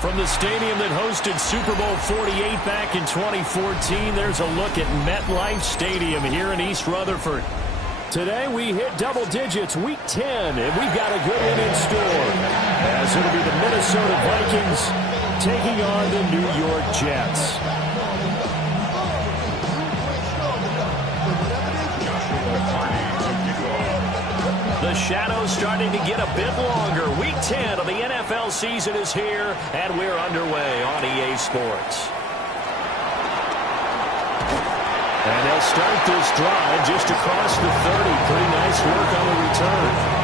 From the stadium that hosted Super Bowl 48 back in 2014, there's a look at MetLife Stadium here in East Rutherford. Today we hit double digits, Week 10, and we've got a good one in store, as it'll be the Minnesota Vikings taking on the New York Jets. The shadow's starting to get a bit longer. Week 10 of the NFL season is here, and we're underway on EA Sports. And they'll start this drive just across the 30. Pretty nice work on the return.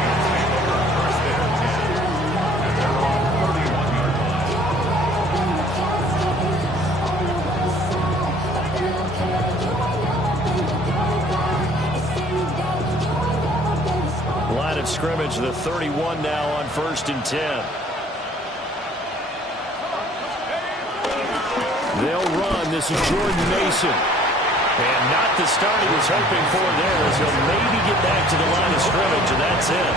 Line of scrimmage, the 31 now on 1st and 10. They'll run. This is Jordan Mason. And not the start he was hoping for there, as he'll maybe get back to the line of scrimmage, and that's it.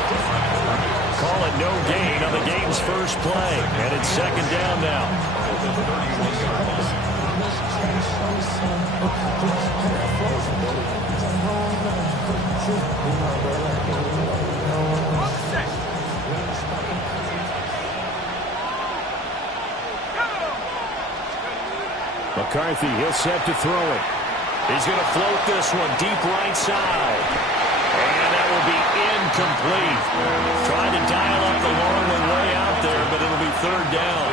Call it no gain on the game's first play, and it's 2nd down now. McCarthy, he'll set to throw it. He's going to float this one deep right side. And that will be incomplete. Trying to dial up the long one way out there, but it'll be 3rd down.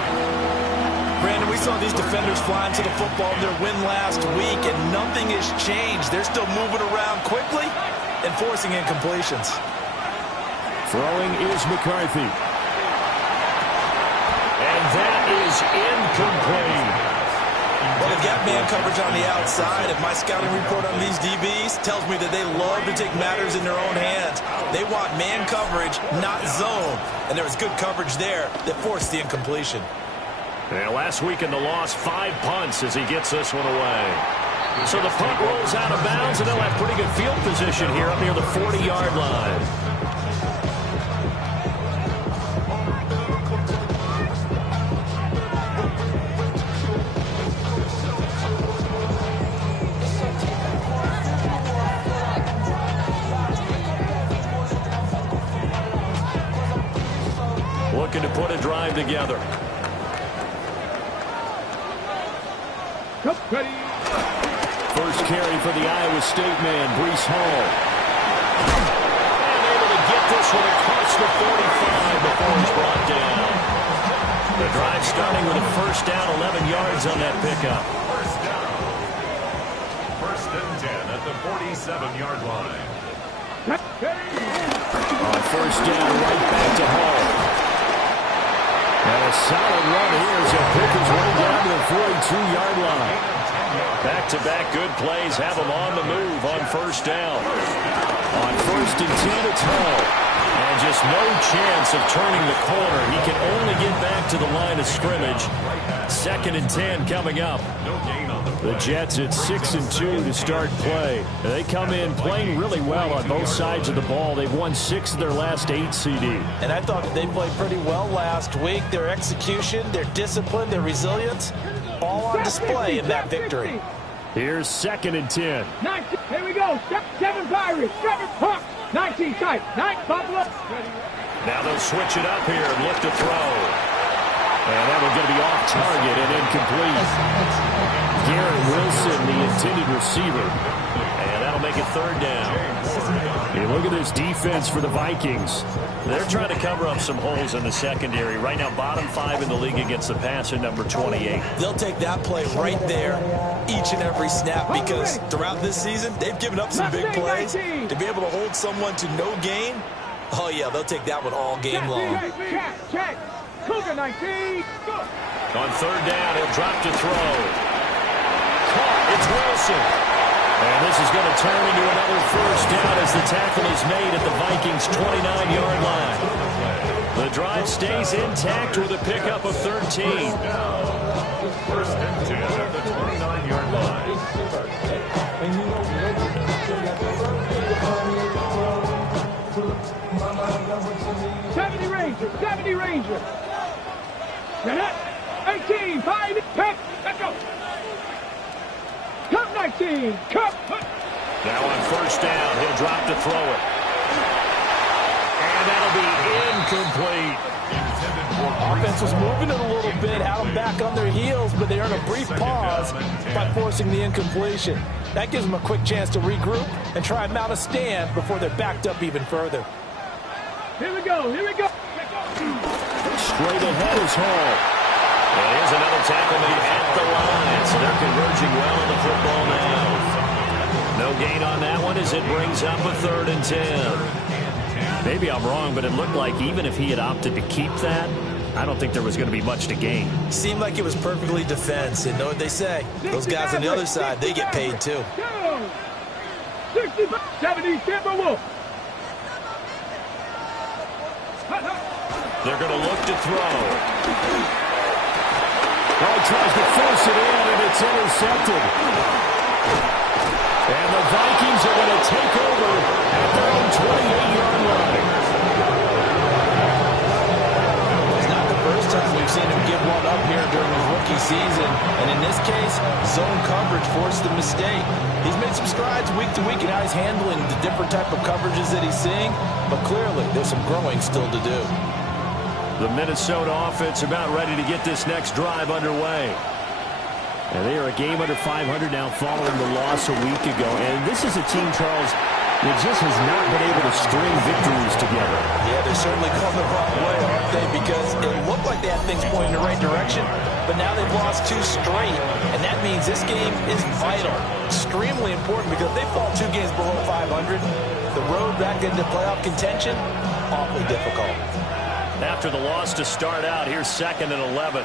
Brandon, we saw these defenders fly into the football in their win last week, and nothing has changed. They're still moving around quickly and forcing incompletions. Throwing is McCarthy. And that is incomplete. Well, they've got man coverage on the outside. If my scouting report on these DBs tells me that they love to take matters in their own hands. They want man coverage, not zone. And there was good coverage there that forced the incompletion. And last week in the loss, 5 punts as he gets this one away. So the punt rolls out of bounds, and they'll have pretty good field position here up near the 40-yard line. Looking to put a drive together. First carry for the Iowa State man, Breece Hall. And able to get this one across the 45 before he's brought down. The drive starting with a 1st down, 11 yards on that pickup. 1st and 10 at the 47-yard line. On 1st down, right back to Hall. And a solid run here as he'll pick his way down to the 42-yard line. Back-to-back good plays have him on the move on 1st down. On 1st and 10, it's Hall. And just no chance of turning the corner. He can only get back to the line of scrimmage. 2nd and 10 coming up. The Jets at 6-2 to start play. They come in playing really well on both sides of the ball. They've won 6 of their last 8 CD. And I thought that they played pretty well last week. Their execution, their discipline, their resilience, all on display in that victory. Here's 2nd and 10. 19, here we go. 7 Pirates, 7 Hawks, 19 tight, 9 Buffalo. Now they'll switch it up here and look to throw. And that one's going to be off target and incomplete. Garrett Wilson, the intended receiver. And that'll make it 3rd down. Hey, look at this defense for the Vikings. They're trying to cover up some holes in the secondary. Right now, bottom 5 in the league against the pass at number 28. They'll take that play right there each and every snap, because throughout this season, they've given up some big plays. To be able to hold someone to no gain, oh, yeah, they'll take that one all game long. Check. Cougar 19. On 3rd down, he'll drop to throw. It's Wilson. And this is going to turn into another 1st down as the tackle is made at the Vikings' 29-yard line. The drive stays intact with a pickup of 13. 1st and 10 at the 29-yard line. 70 Rangers. Get it. 19. Cut. Now on first down, he'll drop to throw it. And that'll be incomplete. Offense was moving it a little bit, had them back on their heels, but they earned a brief pause by forcing the incompletion. That gives them a quick chance to regroup and try and mount a stand before they're backed up even further. Here we go. Here we go. Straight ahead is Hall. And here's another tackle made at the line. So they're converging well on the football now. No gain on that one as it brings up a 3rd and 10. Maybe I'm wrong, but it looked like even if he had opted to keep that, I don't think there was going to be much to gain. Seemed like it was perfectly defense. And know what they say? Those guys on the other side, they get paid too. 65, 70, Timberwolves. They're going to look to throw. Well, tries to force it in, and it's intercepted. And the Vikings are going to take over at their own 28-yard line. It's not the first time we've seen him give one up here during his rookie season. And in this case, zone coverage forced the mistake. He's made some strides week to week in how he's handling the different type of coverages that he's seeing. But clearly, there's some growing still to do. The Minnesota offense about ready to get this next drive underway. And they are a game under 500 now following the loss a week ago. And this is a team, Charles, that just has not been able to string victories together. Yeah, they're certainly going the wrong way, aren't they? Because it looked like they had things pointing in the right direction, but now they've lost 2 straight. And that means this game is vital, extremely important, because if they fall 2 games below 500, the road back into playoff contention, awfully difficult. After the loss to start out, here's 2nd and 11.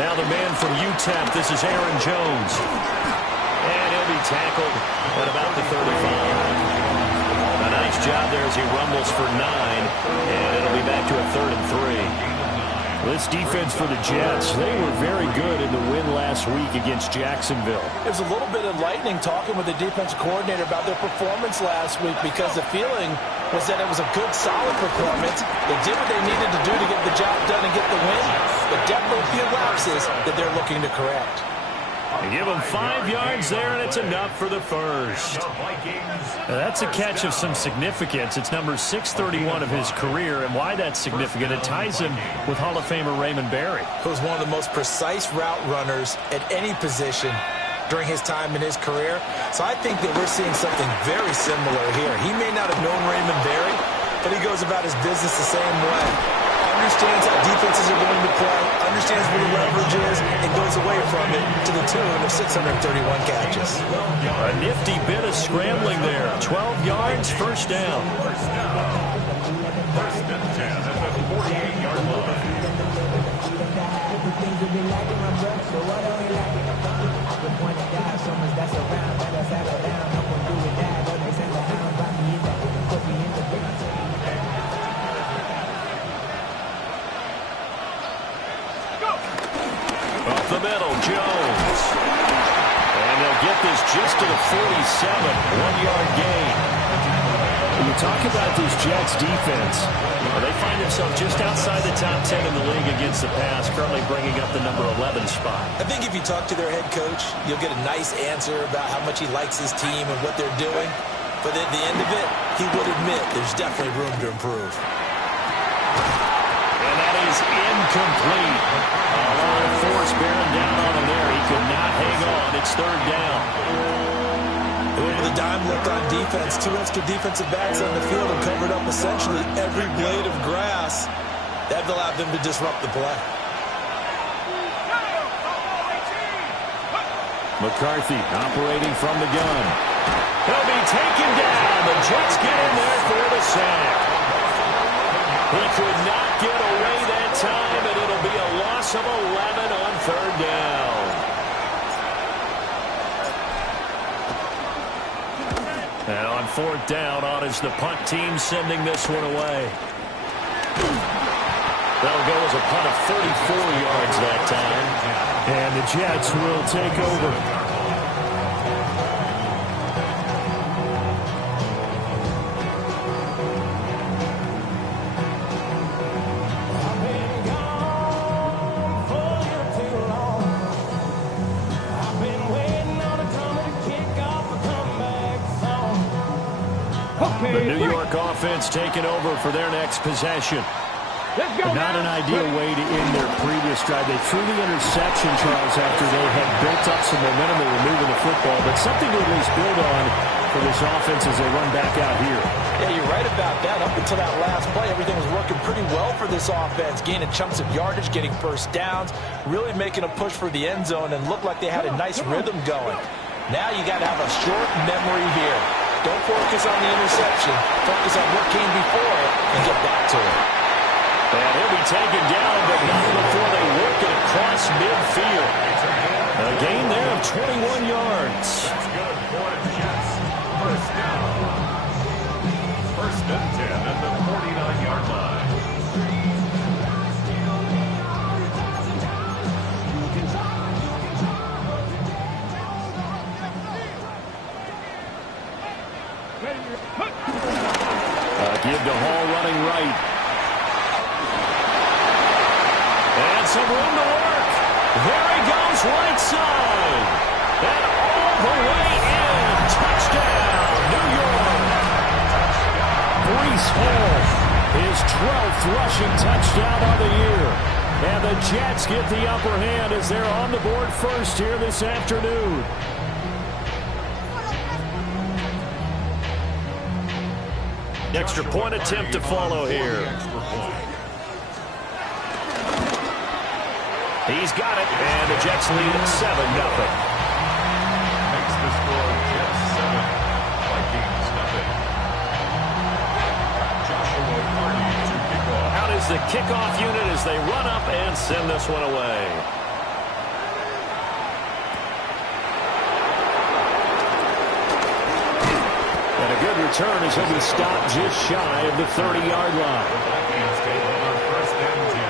Now the man from UTEP, this is Aaron Jones. And he'll be tackled at about the 35. A nice job there as he rumbles for 9. And it'll be back to a 3rd and 3. This defense for the Jets, they were very good in the win last week against Jacksonville. There's a little bit enlightening talking with the defensive coordinator about their performance last week, because the feeling was that it was a good, solid performance. They did what they needed to do to get the job done and get the win, but definitely a few lapses that they're looking to correct. They give him 5 yards there, and it's enough for the first. Now, that's a catch of some significance. It's number 631 of his career, and why that's significant, it ties him with Hall of Famer Raymond Berry, who's one of the most precise route runners at any position during his time in his career. So I think that we're seeing something very similar here. He may not have known Raymond Berry, but he goes about his business the same way. Understands how defenses are going to play, understands where the leverage is, and goes away from it to the tune of 631 catches. A nifty bit of scrambling there. 12 yards, first down. First and 10 at the 48-yard line. Up the middle, Jones. And they'll get this just to the 47, 1-yard gain. When you talk about this Jets defense, they find themselves just outside the top 10 in the league against the pass, currently bringing up the number 11 spot. I think if you talk to their head coach, you'll get a nice answer about how much he likes his team and what they're doing. But at the end of it, he would admit there's definitely room to improve. And that is incomplete. A lot of force bearing down on him there. He could not hang on. It's 3rd down. With a dime left on defense, 2 extra defensive backs on the field and covered up essentially every blade of grass. That allowed them to disrupt the play. McCarthy operating from the gun. He'll be taken down. The Jets get in there for the sack. He could not get away that time, and it'll be a loss of 11 on 3rd down. And on 4th down, on is the punt team sending this one away. That'll go as a punt of 34 yards that time. And the Jets will take over. New York offense taking over for their next possession. Let's go. Not an ideal way to end their previous drive. They threw the interception, Charles, after they had built up some momentum. They were moving the football, but something to at least build on for this offense as they run back out here. Yeah, you're right about that. Up until that last play, everything was working pretty well for this offense, gaining chunks of yardage, getting first downs, really making a push for the end zone, and looked like they had a nice rhythm going. Now you got to have a short memory here. Don't focus on the interception. Focus on what came before it and get back to it. And he'll be taken down, but not before they work it across midfield. A gain there of 21 yards. That's good for the Jets. First down. First and 10 at the 49-yard line. Give to Hall running right. And some room to work. There he goes, right side. And all the way in. Touchdown, New York. Breece Hall, his 12th rushing touchdown of the year. And the Jets get the upper hand as they're on the board first here this afternoon. Extra point attempt to follow here. He's got it, and the Jets lead at 7-0. Makes the score Jets 7, Vikings nothing. Joshua Carney to kick off. Out is the kickoff unit as they run up and send this one away. And a good return as he'll be stopped just shy of the 30-yard line. The Vikings take over first and 10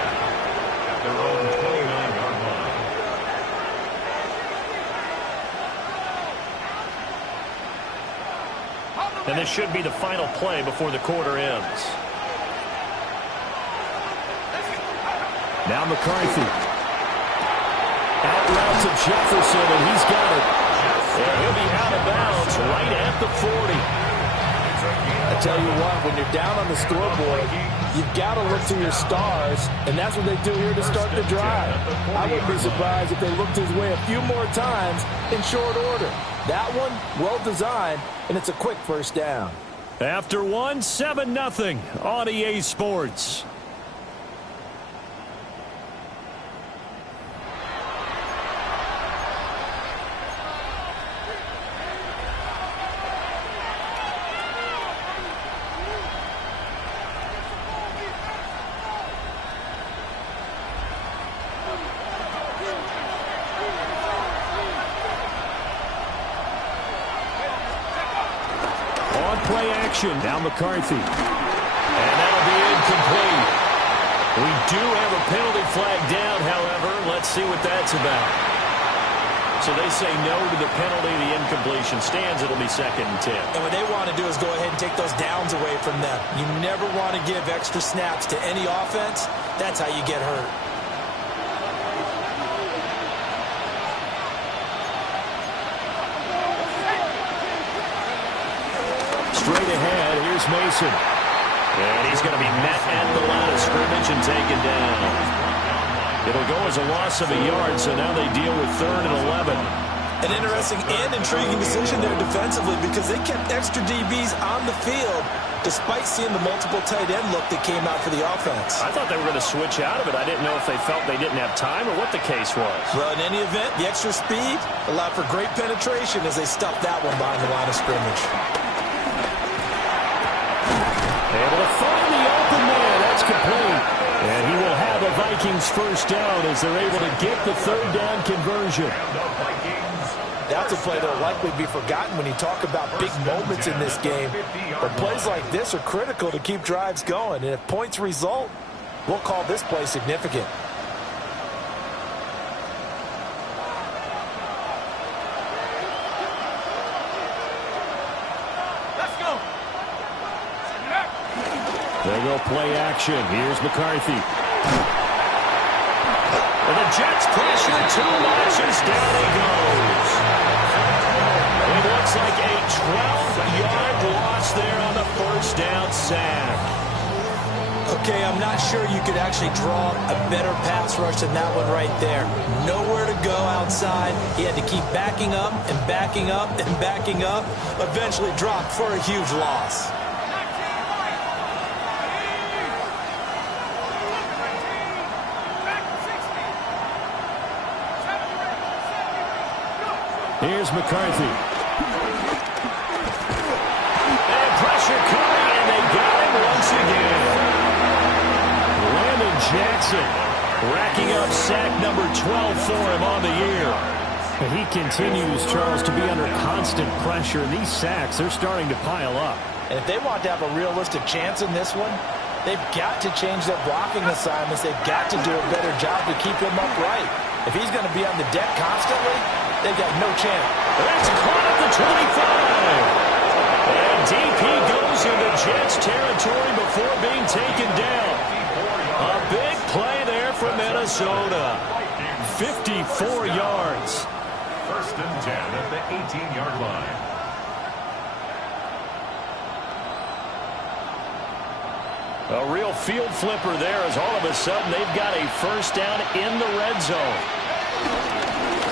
at their own 29-yard line. And this should be the final play before the quarter ends. Now McCarthy. Out route to Jefferson, and he's got it. And he'll be out of bounds right at the 40. I tell you what, when you're down on the scoreboard, you've got to look to your stars, and that's what they do here to start the drive. I wouldn't be surprised if they looked his way a few more times in short order. That one, well designed, and it's a quick first down. After one, 7-0 on EA Sports. Play action. Now McCarthy. And that'll be incomplete. We do have a penalty flag down, however. Let's see what that's about. So they say no to the penalty. The incompletion stands. It'll be 2nd and 10. And what they want to do is go ahead and take those downs away from them. You never want to give extra snaps to any offense. That's how you get hurt. Straight ahead, here's Mason. And he's going to be met at the line of scrimmage and taken down. It'll go as a loss of a yard, so now they deal with 3rd and 11. An interesting and intriguing decision there defensively because they kept extra DBs on the field despite seeing the multiple tight end look that came out for the offense. I thought they were going to switch out of it. I didn't know if they felt they didn't have time or what the case was. Well, in any event, the extra speed allowed for great penetration as they stuffed that one behind the line of scrimmage. Able to find the open man. That's complete. And he will have a Vikings first down as they're able to get the 3rd down conversion. That's a play that will likely be forgotten when you talk about big moments in this game. But plays like this are critical to keep drives going. And if points result, we'll call this play significant. There go play action. Here's McCarthy. And the Jets pressure 2 lashes. Down he goes. And looks like a 12-yard loss there on the first down sack. Okay, I'm not sure you could actually draw a better pass rush than that one right there. Nowhere to go outside. He had to keep backing up and backing up and backing up. Eventually dropped for a huge loss. Here's McCarthy. And pressure coming, and they got him once again. Landon Jackson racking up sack number 12 for him on the year. And he continues, Charles, to be under constant pressure. And these sacks, they're starting to pile up. And if they want to have a realistic chance in this one, they've got to change their blocking assignments. They've got to do a better job to keep him upright. If he's going to be on the deck constantly, they've got no chance. That's caught at the 25. And DP goes into Jets territory before being taken down. A big play there from Minnesota. 54 yards. First and 10 at the 18-yard line. A real field flipper there as all of a sudden they've got a first down in the red zone.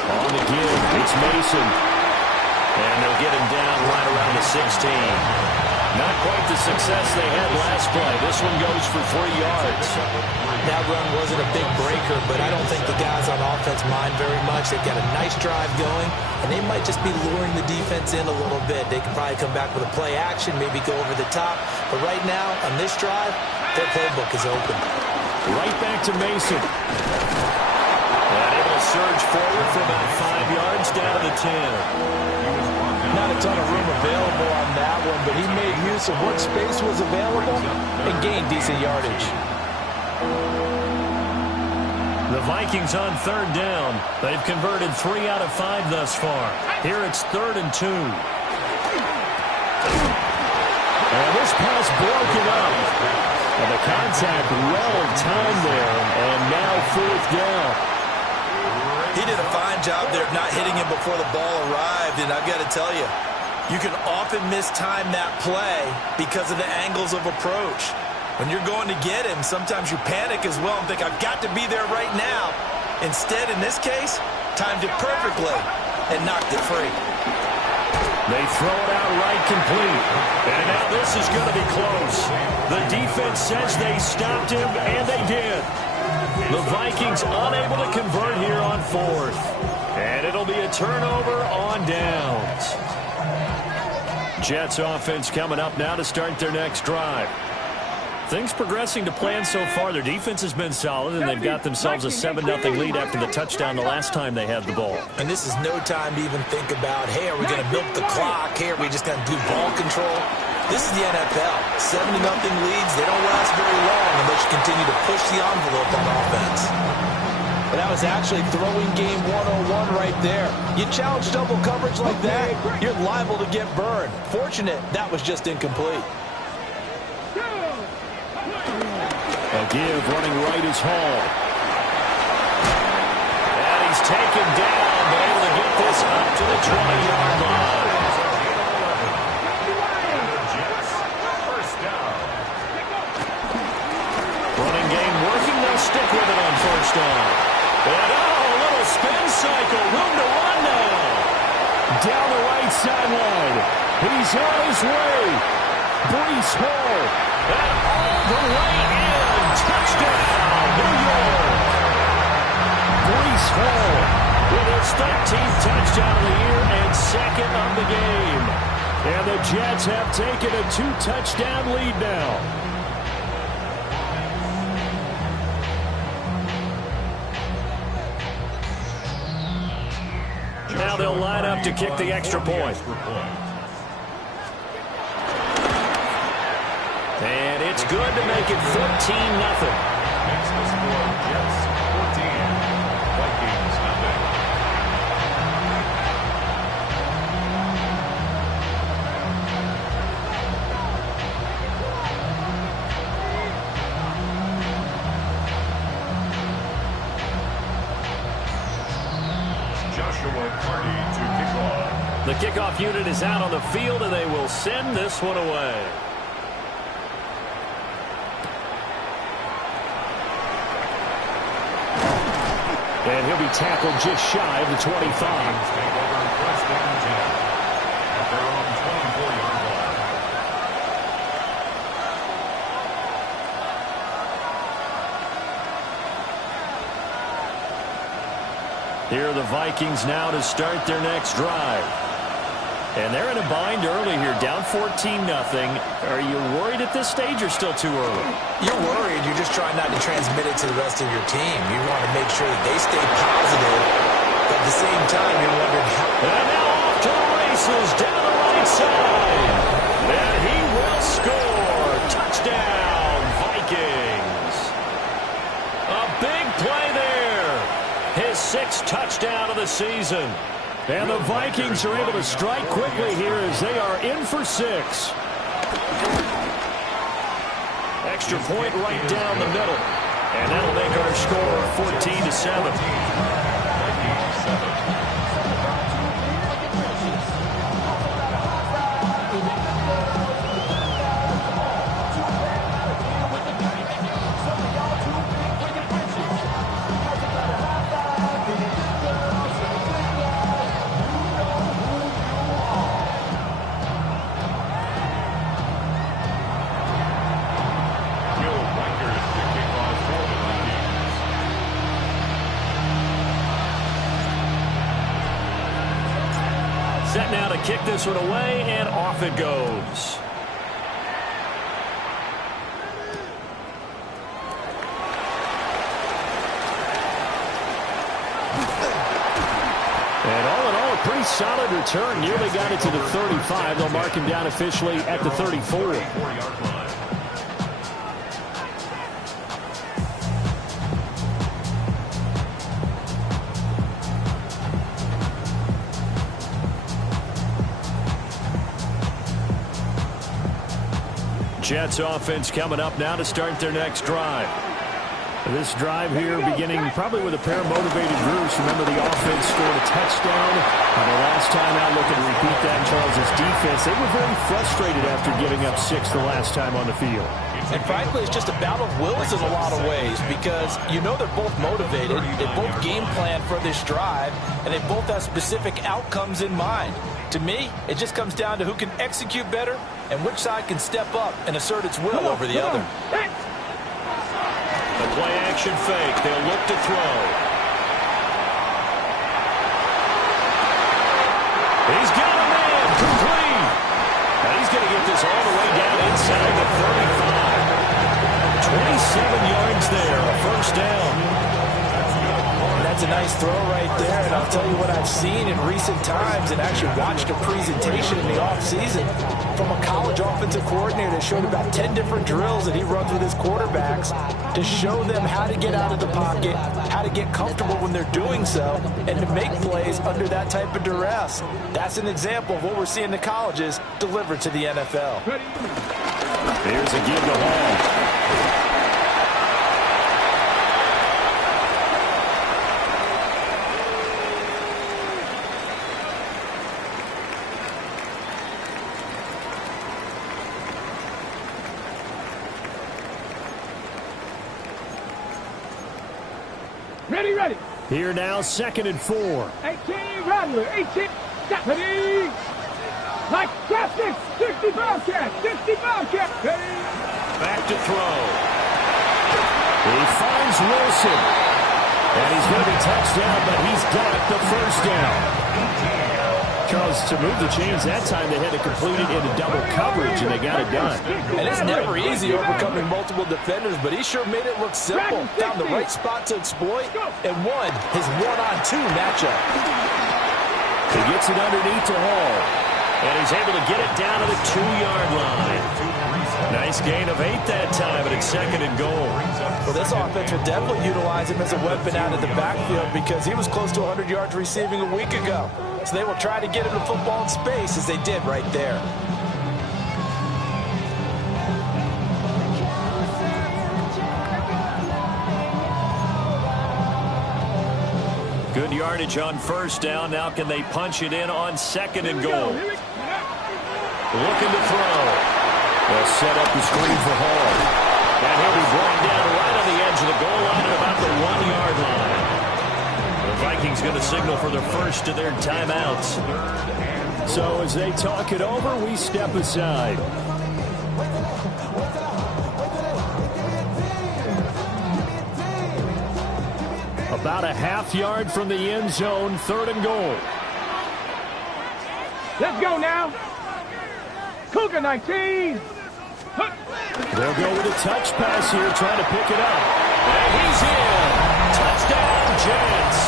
On the give, it's Mason. And they'll get him down right around the 16. Not quite the success they had last play. This one goes for 3 yards. That run wasn't a big breaker, but I don't think the guys on offense mind very much. They've got a nice drive going, and they might just be luring the defense in a little bit. They can probably come back with a play action, maybe go over the top. But right now, on this drive, their playbook is open. Right back to Mason. And able to surge forward for about 5 yards down to the 10. Not a ton of room available on that one, but he made use of what space was available and gained decent yardage. The Vikings on third down. They've converted 3 out of 5 thus far. Here it's 3rd and 2. And this pass broken up. And the contact well timed there. And now 4th down. He did a fine job there of not hitting him before the ball arrived, and I've got to tell you, you can often mistime that play because of the angles of approach. When you're going to get him, sometimes you panic as well and think, I've got to be there right now. Instead, in this case, timed it perfectly and knocked it free. They throw it out right complete. And now this is going to be close. The defense says they stopped him, and they did. The Vikings unable to convert here on 4th. And it'll be a turnover on downs. Jets offense coming up now to start their next drive. Things progressing to plan so far. Their defense has been solid, and they've got themselves a 7-0 lead after the touchdown the last time they had the ball. And this is no time to even think about, hey, are we going to milk the clock? Hey, are we just going to do ball control? This is the NFL. 7-0 leads, they don't last very long unless you continue to push the envelope on offense. But that was actually throwing game 101 right there. You challenge double coverage like that, you're liable to get burned. Fortunate, that was just incomplete. A give running right is Hall. And he's taken down, but able to get this up to the 20-yard line. Running game working, they'll stick with it on first down. And a little spin cycle, room to run now. Down the right sideline. He's on his way. Breece Hall. And all the way in. Touchdown, New York. Breece Hall with his 13th touchdown of the year and 2nd of the game. And the Jets have taken a 2-touchdown lead now. Now they'll line up to kick the extra point. And it's good to make it 14-0. Makes the score Jets 14, Vikings nothing. Joshua Party to kick off. The kickoff unit is out on the field, and they will send this one away. And he'll be tackled just shy of the 25. Here are the Vikings now to start their next drive. And they're in a bind early here, down 14-0. Are you worried at this stage or still too early? You're worried. You're just trying not to transmit it to the rest of your team. You want to make sure that they stay positive, but at the same time, you're wondering how. And now off to the races down the right side. And he will score. Touchdown, Vikings. A big play there. His 6th touchdown of the season. And the Vikings are able to strike quickly here as they are in for 6. Extra point right down the middle. And that'll make our score 14-7. Set now to kick this one away, and off it goes. And all in all, a pretty solid return. Nearly got it to the 35. They'll mark him down officially at the 34. Jets offense coming up now to start their next drive. This drive here beginning probably with a pair of motivated groups. Remember, the offense scored a touchdown. And the last time out, looking to repeat that in Charles' defense, they were very frustrated after giving up 6 the last time on the field. And frankly, it's just a battle of wills in a lot of ways because you know they're both motivated. They both game plan for this drive, and they both have specific outcomes in mind. To me, it just comes down to who can execute better and which side can step up and assert its will over the other. The play-action fake. They'll look to throw. He's got a man. Complete. And he's going to get this all the way down inside the 35. 27 yards there. A first down. That's a nice throw right there, and I'll tell you what I've seen in recent times and actually watched a presentation in the offseason from a college offensive coordinator that showed about 10 different drills that he runs with his quarterbacks to show them how to get out of the pocket, how to get comfortable when they're doing so, and to make plays under that type of duress. That's an example of what we're seeing the colleges deliver to the NFL. Here's a give to Hall. Ready. Here now, 2nd and 4. 18, Rattler, 18, ready. Like classic, 60 Bobcat, ready. Back to throw. He finds Wilson. And he's going to be touchdown, but he's got the first down. Charles, to move the chains that time, they had to complete it into double coverage, and they got it done. And it's never easy overcoming multiple defenders, but he sure made it look simple. Found the right spot to exploit and won his one-on-two matchup. He gets it underneath to Hall, and he's able to get it down to the 2-yard line. Nice gain of 8 that time, but it's 2nd and goal. Well, this offense will definitely utilize him as a weapon out of the backfield because he was close to 100 yards receiving a week ago. So they will try to get him the football in space as they did right there. Good yardage on first down. Now can they punch it in on second and goal? Looking to throw. They'll set up the screen for Hall. And he'll be brought down right on the edge of the goal line at about the 1-yard line. The Vikings going to signal for the first of their timeouts. So as they talk it over, we step aside. About a half-yard from the end zone, third and goal. Let's go now. Cougar 19. They'll go with a touch pass here, trying to pick it up. And he's in. Touchdown, Jets.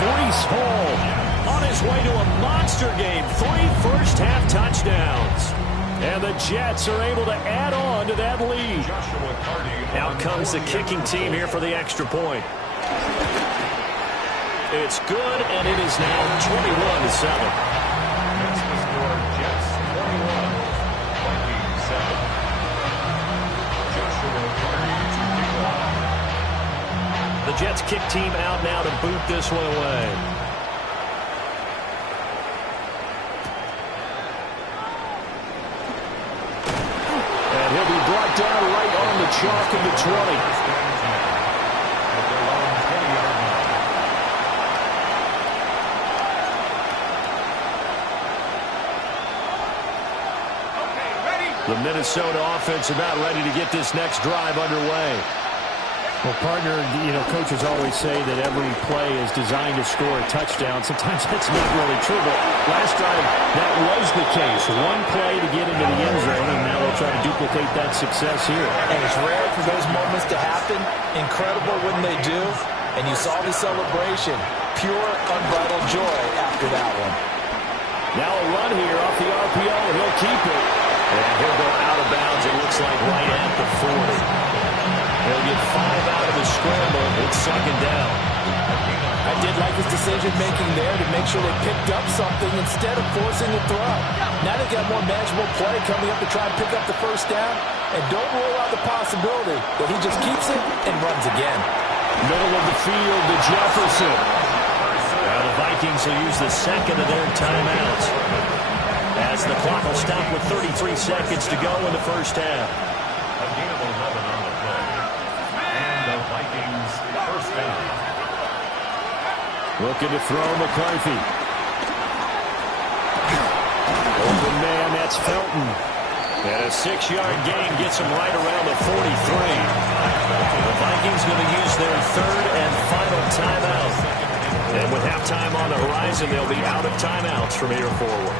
Breece Hall on his way to a monster game. 3 first-half touchdowns. And the Jets are able to add on to that lead. Out comes the kicking team here for the extra point. It's good, and it is now 21-7. That's the score. Jets 21, Vikings 7. Joshua Carty to kick off. The Jets kick team out now to boot this one away. And he'll be brought down right on the chalk of the 20. The Minnesota offense about ready to get this next drive underway. Well, partner, coaches always say that every play is designed to score a touchdown. Sometimes that's not really true, but last drive, that was the case. One play to get into the end zone, and now they'll try to duplicate that success here. And it's rare for those moments to happen. Incredible when they do. And you saw the celebration. Pure, unbridled joy after that one. Now a run here off the RPO, and he'll keep it. And he'll go out of bounds, it looks like right at the 40. He'll get 5 out of the scramble. It's second down. I did like his decision-making there to make sure they picked up something instead of forcing the throw. Now they got more manageable play coming up to try and pick up the first down. And don't rule out the possibility that he just keeps it and runs again. Middle of the field to Jefferson. Now the Vikings will use the second of their timeouts, as the clock will stop with 33 seconds to go in the first half. A gain of 11 on the play. And the Vikings first down. Looking to throw McCarthy. Open man, that's Felton. And a 6-yard gain gets him right around the 43. The Vikings going to use their third and final timeout. And with halftime on the horizon, they'll be out of timeouts from here forward.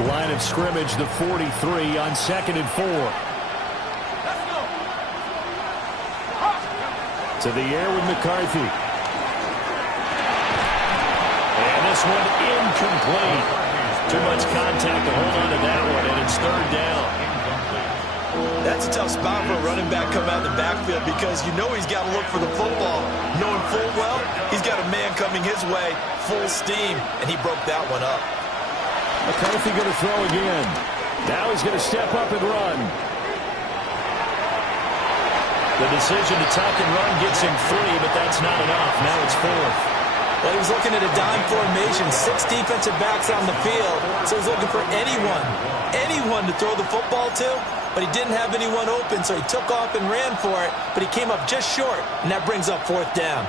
Line of scrimmage, the 43 on 2nd and 4. To the air with McCarthy. And this one incomplete. Too much contact to hold on to that one, and it's third down. That's a tough spot for a running back coming out of the backfield because you know he's got to look for the football. Knowing full well, he's got a man coming his way, full steam, and he broke that one up. McCarthy going to throw again. Now he's going to step up and run. The decision to tuck and run gets him 3, but that's not enough. Now it's 4th. Well, he was looking at a dime formation, 6 defensive backs on the field, so he's looking for anyone to throw the football to, but he didn't have anyone open, so he took off and ran for it, but he came up just short, and that brings up 4th down.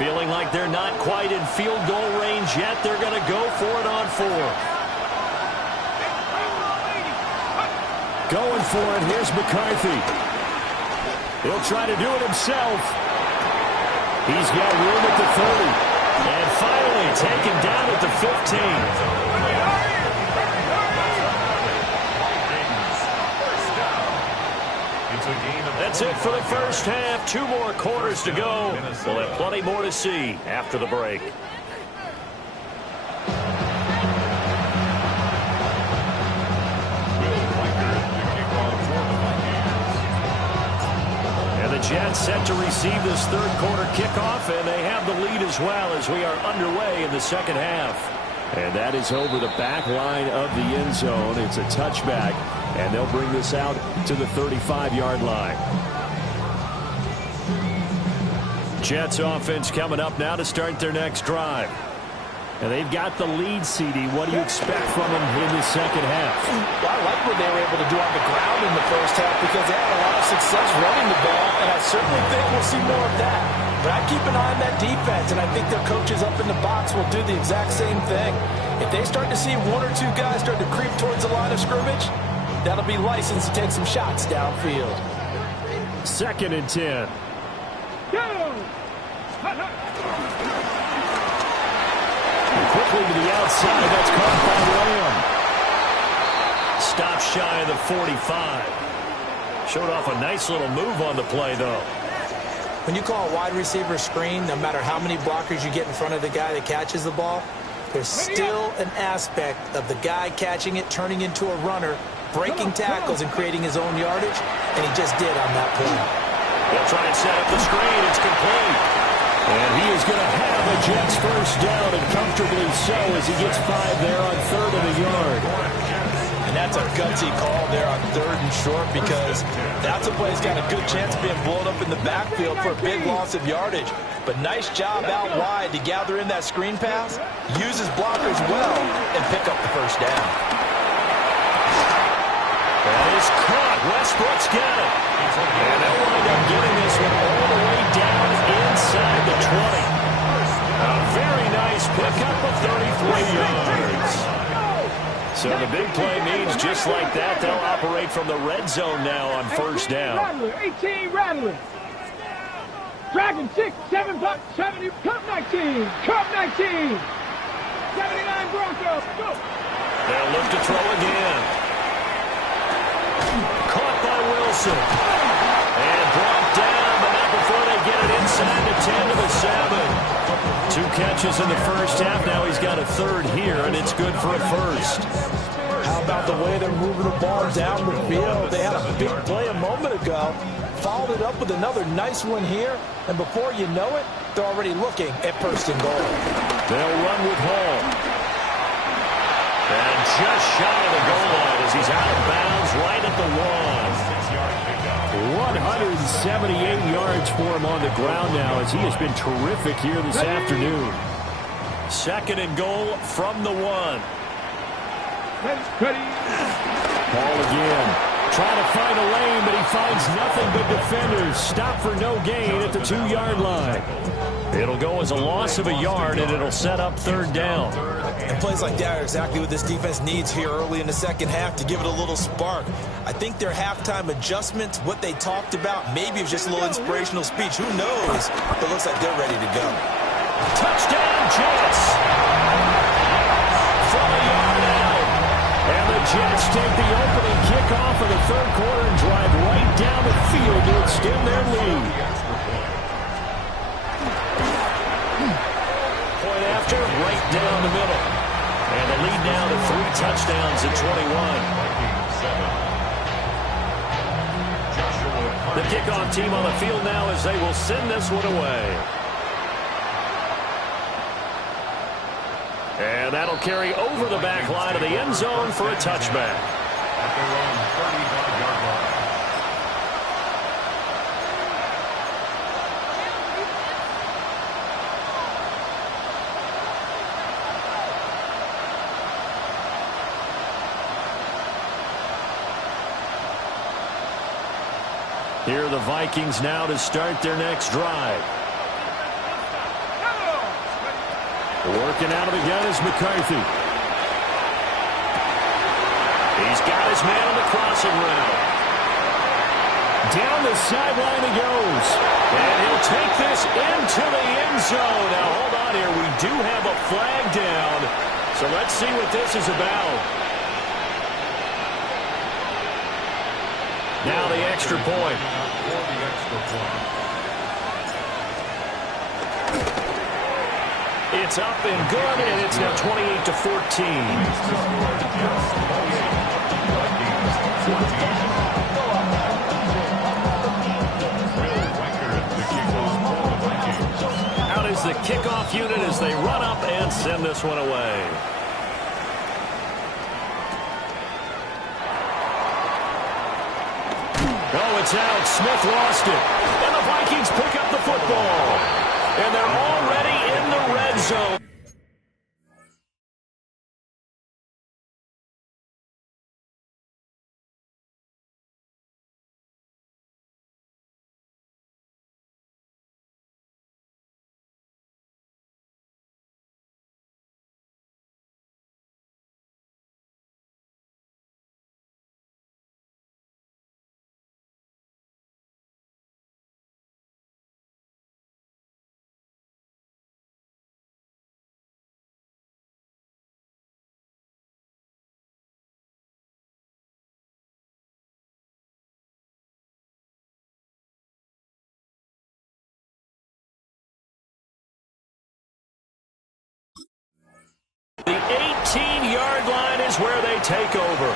Feeling like they're not quite in field goal range yet. They're going to go for it on 4th. Going for it. Here's McCarthy. He'll try to do it himself. He's got room at the 30. And finally taken down at the 15. That's it for the first half. 2 more quarters to go. We'll have plenty more to see after the break. Jets set to receive this third quarter kickoff, and they have the lead as well as we are underway in the second half. And that is over the back line of the end zone. It's a touchback, and they'll bring this out to the 35-yard line. Jets offense coming up now to start their next drive. And they've got the lead, CD. What do you expect from them in the second half? Well, I like what they were able to do on the ground in the first half because they had a lot of success running the ball, and I certainly think we'll see more of that. But I keep an eye on that defense, and I think their coaches up in the box will do the exact same thing. If they start to see one or two guys start to creep towards the line of scrimmage, that'll be license to take some shots downfield. 2nd and 10. Quickly to the outside. That's caught by Lamb. Stop shy of the 45. Showed off a nice little move on the play, though. When you call a wide receiver screen, no matter how many blockers you get in front of the guy that catches the ball, there's still an aspect of the guy catching it, turning into a runner, breaking tackles and creating his own yardage, and he just did on that play. They'll try and set up the screen. It's complete. And he is going to have a Jets first down, and comfortably so as he gets 5 there on 3rd and a yard. And that's a gutsy call there on 3rd and short because that's a play that's got a good chance of being blown up in the backfield for a big loss of yardage. But nice job out wide to gather in that screen pass, use his blockers well, and pick up the first down. That is caught. Westbrook's got it. And they'll wind up getting this one all the way down inside the 20. A very nice pickup of 33 yards. So the big play means just like that, they'll operate from the red zone now on first down. Rattler, 18 Rattler. Dragon 6, 7, 70, Cup 19, Cup 19. 79 Broncos, go. They'll look to throw again. Caught by Wilson. And brought down, but not before they get it inside the 10 to the 7. 2 catches in the first half. Now he's got a 3rd here, and it's good for a first. How about the way they're moving the ball down the field? They had a big play a moment ago. Followed it up with another nice one here. And before you know it, they're already looking at 1st and goal. They'll run with Hall. And just shy of the goal line as he's out of bounds right at the 178 yards for him on the ground now as he has been terrific here this afternoon. 2nd and goal from the 1. Ball again. Trying to find a lane, but he finds nothing but defenders. Stop for no gain at the 2-yard line. It'll go as a loss of a yard, and it'll set up 3rd down. And plays like that are exactly what this defense needs here early in the second half to give it a little spark. I think their halftime adjustments, what they talked about, maybe it was just a little inspirational speech. Who knows? But it looks like they're ready to go. Touchdown, Jets! From a yard out. And the Jets take the opening kickoff of the 3rd quarter and drive right down the field to extend their lead. Point after, right down the middle. And the lead now to 3 touchdowns at 21. The kickoff team on the field now as they will send this one away. And that'll carry over the back line of the end zone for a touchback. At their own 35-yard line. Here are the Vikings now to start their next drive. Working out of the gun is McCarthy. He's got his man on the crossing route. Down the sideline he goes. And he'll take this into the end zone. Now, hold on here. We do have a flag down. So let's see what this is about. Now the extra point. It's up and good, and it's now 28-14. comes the kickoff unit as they run up and send this one away. Oh, it's out. Smith lost it. And the Vikings pick up the football. And they're already in the red zone. The 18-yard line is where they take over.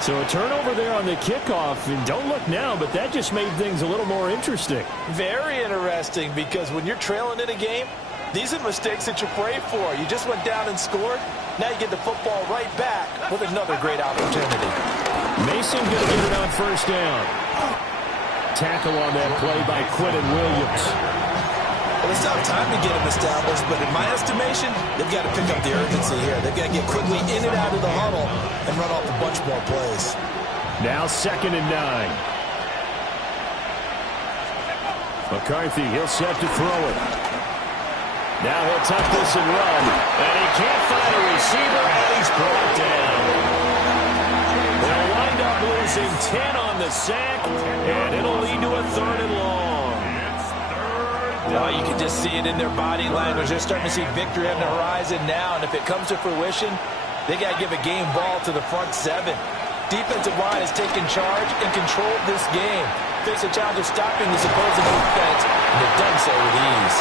So a turnover there on the kickoff, and don't look now, but that just made things a little more interesting. Very interesting, because when you're trailing in a game, these are mistakes that you pray for. You just went down and scored. Now you get the football right back with another great opportunity. Mason going to get it on first down. Tackle on that play by Quinnen Williams. Well, it's not time to get them established, but in my estimation, they've got to pick up the urgency here. They've got to get quickly in and out of the huddle and run off a bunch more plays. Now 2nd and 9. McCarthy, he'll set to throw it. Now he'll tuck this and run. And he can't find a receiver, and he's brought down. They'll wind up losing 10 on the sack, and it'll lead to a 3rd and long. Oh, you can just see it in their body language. They're starting to see victory on the horizon now, and if it comes to fruition, they got to give a game ball to the front 7. Defensive line has taken charge and controlled this game. Face a challenge of stopping this opposing defense, and they've done so with ease.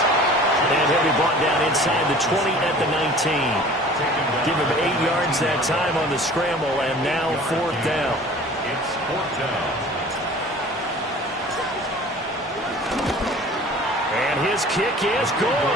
And he'll be brought down inside the 20 at the 19. Give him 8 yards that time on the scramble, and now 4th down. It's 4th down. And his kick is good.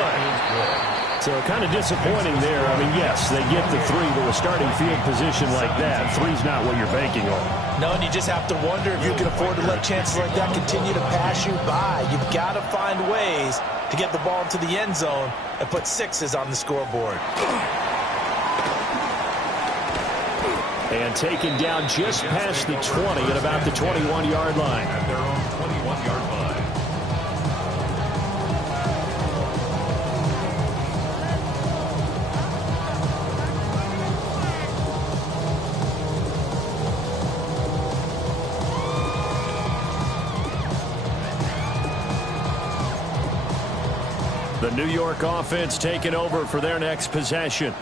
So kind of disappointing there. I mean, yes, they get the 3, but with starting field position like that, 3's not what you're banking on. No, and you just have to wonder if you can afford to let chances like that continue to pass you by. You've got to find ways to get the ball into the end zone and put 6s on the scoreboard. And taken down just past the 20 at about the 21-yard line. At their own 21-yard line. The New York offense taking over for their next possession.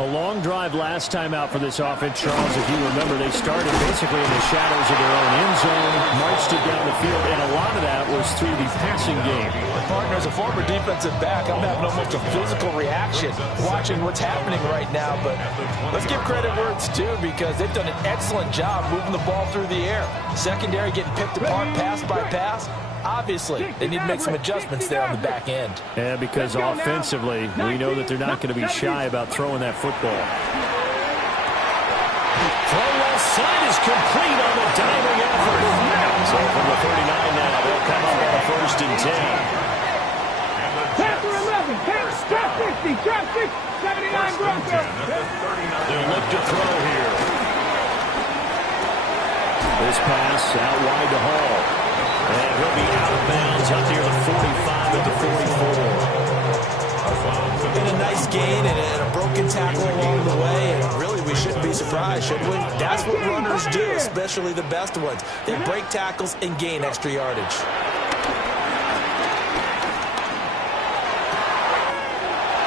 A long drive last time out for this offense, Charles. If you remember, they started basically in the shadows of their own end zone, marched it down the field, and a lot of that was through the passing game. Partner, as a former defensive back, I'm having almost a physical reaction watching what's happening right now. But let's give credit where it's due, because they've done an excellent job moving the ball through the air. Secondary getting picked apart pass by pass. Obviously, they need to make some adjustments there on the back end. Yeah, because offensively, we know that they're not going to be shy about throwing that football. Throw left side is complete on the diving effort. So from the 39 now, they'll come up on a 1st and 10. Pass to 11. Pass. Drop 60. Drop 6. 79 Broncos. They'll look to throw here. This pass out wide to Hall. And he'll be out of bounds up near the 45 at the 44. And a nice gain and a broken tackle along the way. And really, we shouldn't be surprised, should we? That's what runners do, especially the best ones. They break tackles and gain extra yardage.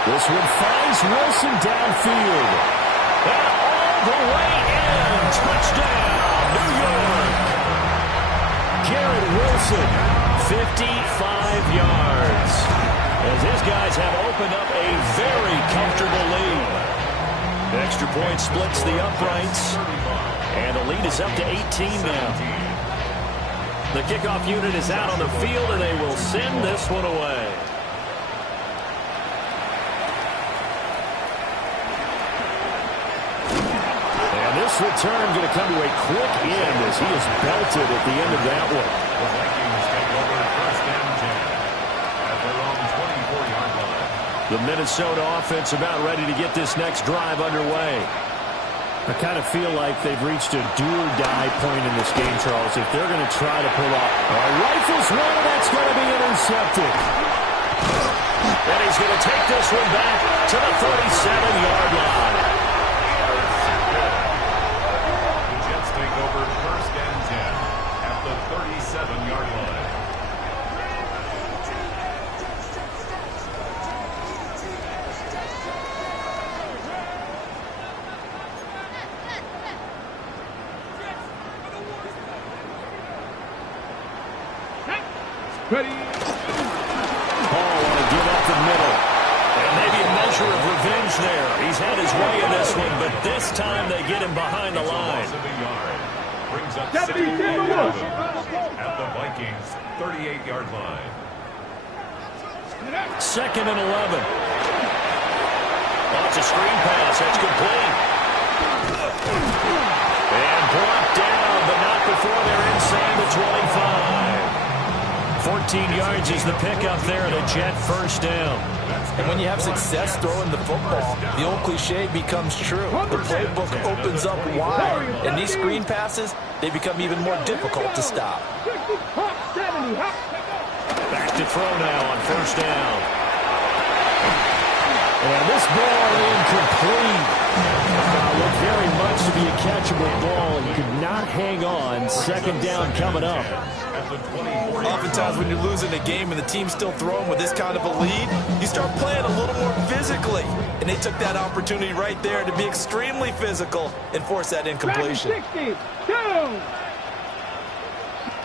This one finds Wilson downfield. And all the way in. Touchdown, New York. Garrett Wilson, 55 yards. As his guys have opened up a very comfortable lead. The extra point splits the uprights. And the lead is up to 18 now. The kickoff unit is out on the field, and they will send this one away. This return going to come to a quick end as he is belted at the end of that one. The Vikings take over first and 10 at their own 24-yard line. The Minnesota offense about ready to get this next drive underway. I kind of feel like they've reached a do-or-die point in this game, Charles. If they're going to try to pull off, rifles one, and that's going to be intercepted. And he's going to take this one back to the 37-yard line. The Jets take over first and 10 at the 37-yard line. Ready. Hall want to give up the middle. And maybe a measure of revenge there. He's had his way in this one, but this time they get him behind the line. Brings up 72 at the Vikings 38-yard line. Second and 11. Oh, it's a screen pass. That's complete. And brought down, but not before they're inside the 25. 14 yards is the pickup there at a Jet first down. And when you have success throwing the football, the old cliche becomes true. The playbook opens up wide, and these screen passes, they become even more difficult to stop. Back to throw now on first down. And this ball incomplete. Looked very much to be a catchable ball and could not hang on. Second down coming up. Oftentimes when you're losing a game and the team's still throwing with this kind of a lead, you start playing a little more physically. And they took that opportunity right there to be extremely physical and force that incompletion. 60,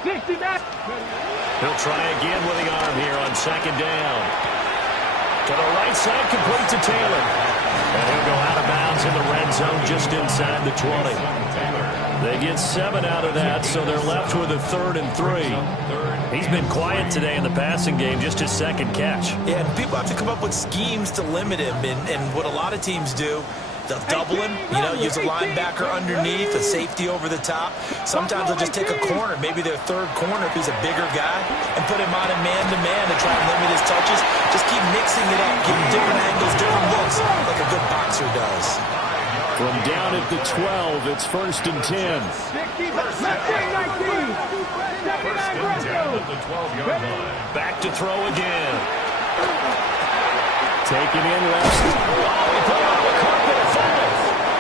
60 back. He'll try again with the arm here on second down. To the right side, complete to Taylor. And he'll go out of bounds in the red zone just inside the 20. They get 7 out of that, so they're left with a 3rd and 3. He's been quiet today in the passing game, just his second catch. Yeah, and people have to come up with schemes to limit him, and what a lot of teams do, they'll double him, use a linebacker underneath, a safety over the top. Sometimes they'll just take a corner, maybe their third corner if he's a bigger guy, and put him on a man-to-man to try and limit his touches. Just keep mixing it up, give him different angles, different looks, like a good boxer does. From down at the 12, it's first and 10. 19, 19. 79 at the 12-yard line. Back to throw again. Taken in left. Oh, he put on the carpet and fumble.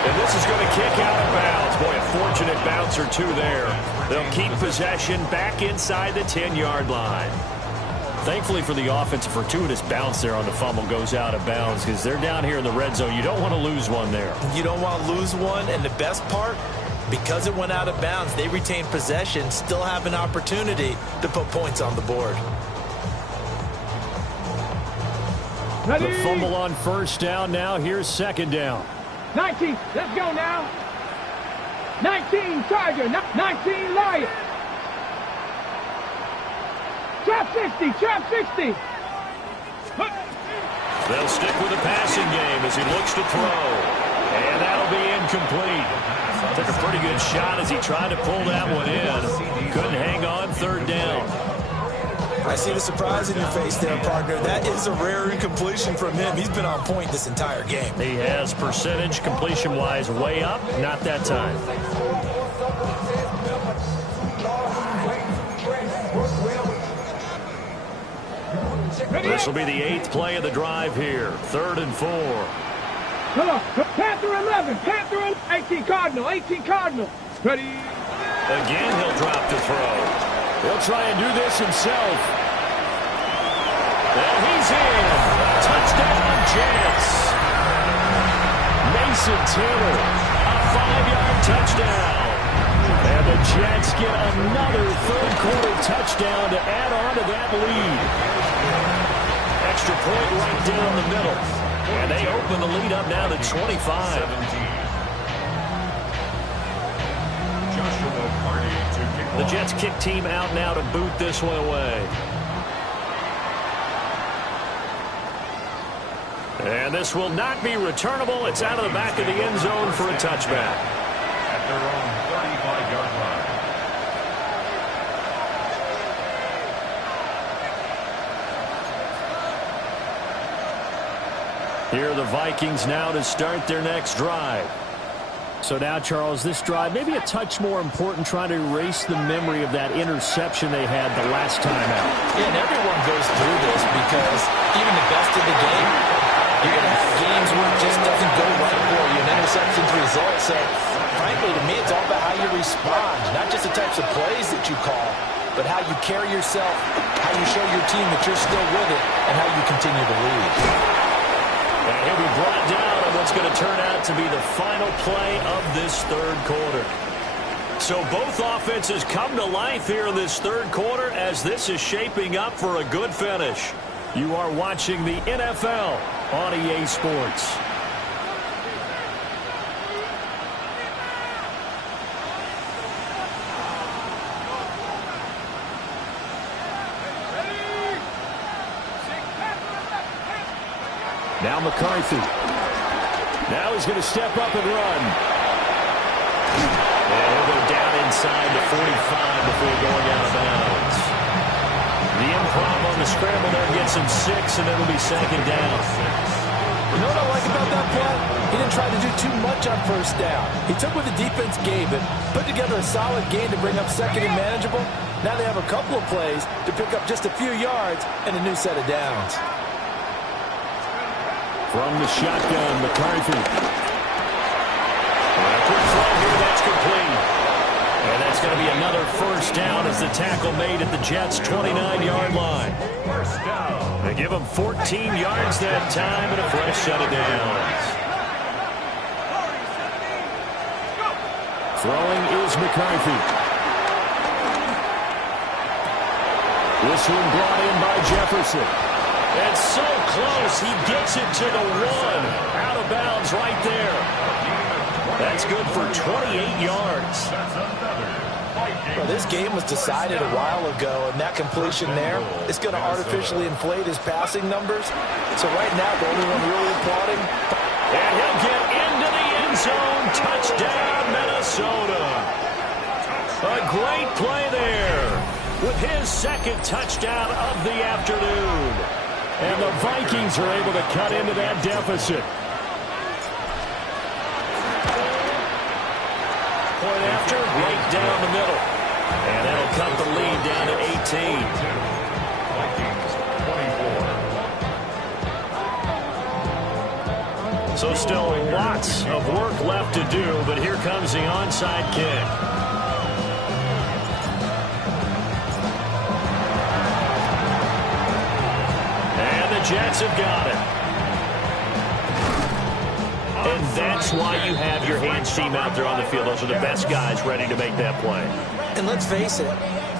And this is going to kick out of bounds. Boy, a fortunate bounce or two there. They'll keep possession back inside the 10-yard line. Thankfully for the offense, a fortuitous bounce there on the fumble goes out of bounds because they're down here in the red zone. You don't want to lose one there. You don't want to lose one, and the best part, because it went out of bounds, they retain possession, still have an opportunity to put points on the board. Ready. The fumble on first down now. Here's second down. 19, let's go now. 19, Charger, 19, Lion. Trap 60, trap 60. They'll stick with the passing game as he looks to throw. And that'll be incomplete. Took a pretty good shot as he tried to pull that one in. Couldn't hang on, third down. I see the surprise in your face there, partner. That is a rare incompletion from him. He's been on point this entire game. He has percentage completion-wise way up. Not that time. This will be the 8th play of the drive here. 3rd and 4. Come on. Panther 11. Panther 18 Cardinal. 18 Cardinal. Ready. Again, he'll drop to throw. He'll try and do this himself. And he's in. Touchdown, Jets. Mason Taylor, a 5-yard touchdown. And the Jets get another third-quarter touchdown to add on to that lead. Extra point right down the middle. And they open the lead up now to 25. The Jets kick team out now to boot this one away. And this will not be returnable. It's out of the back of the end zone for a touchback. at their own 35-yard line. Here are the Vikings now to start their next drive. So now, Charles, this drive maybe a touch more important, trying to erase the memory of that interception they had the last time out. Yeah, and everyone goes through this because even the best of the game, you're going to have games where it just doesn't go right for you, and interceptions result. So, frankly, to me, it's all about how you respond, not just the types of plays that you call, but how you carry yourself, how you show your team that you're still with it, and how you continue to lead. And he'll be brought down on what's going to turn out to be the final play of this third quarter. So both offenses come to life here in this third quarter as this is shaping up for a good finish. You are watching the NFL on EA Sports. Now McCarthy. Now he's going to step up and run. And he'll go down inside the 45 before going out of bounds. The improv on the scramble there gets him 6, and it'll be second down. You know what I like about that play? He didn't try to do too much on first down. He took what the defense gave him, put together a solid gain to bring up second and manageable. Now they have a couple of plays to pick up just a few yards and a new set of downs. From the shotgun, McCarthy. And a quick throw here, that's complete. And that's going to be another first down as the tackle made at the Jets' 29-yard line. First down. They give him 14 yards that time and a fresh set of downs. Throwing is McCarthy. This one brought in by Jefferson. And so close, he gets it to the 1. Out of bounds right there. That's good for 28 yards. Well, this game was decided a while ago, and that completion there is going to artificially inflate his passing numbers. So right now, the only one really applauding. And he'll get into the end zone. Touchdown, Minnesota. A great play there with his second touchdown of the afternoon. And the Vikings are able to cut into that deficit. Point after, right down the middle. And that'll cut the lead down to 18. Vikings 24. So still lots of work left to do, but here comes the onside kick. Jets have got it. And that's why you have your hands team out there on the field. Those are the best guys ready to make that play. And let's face it,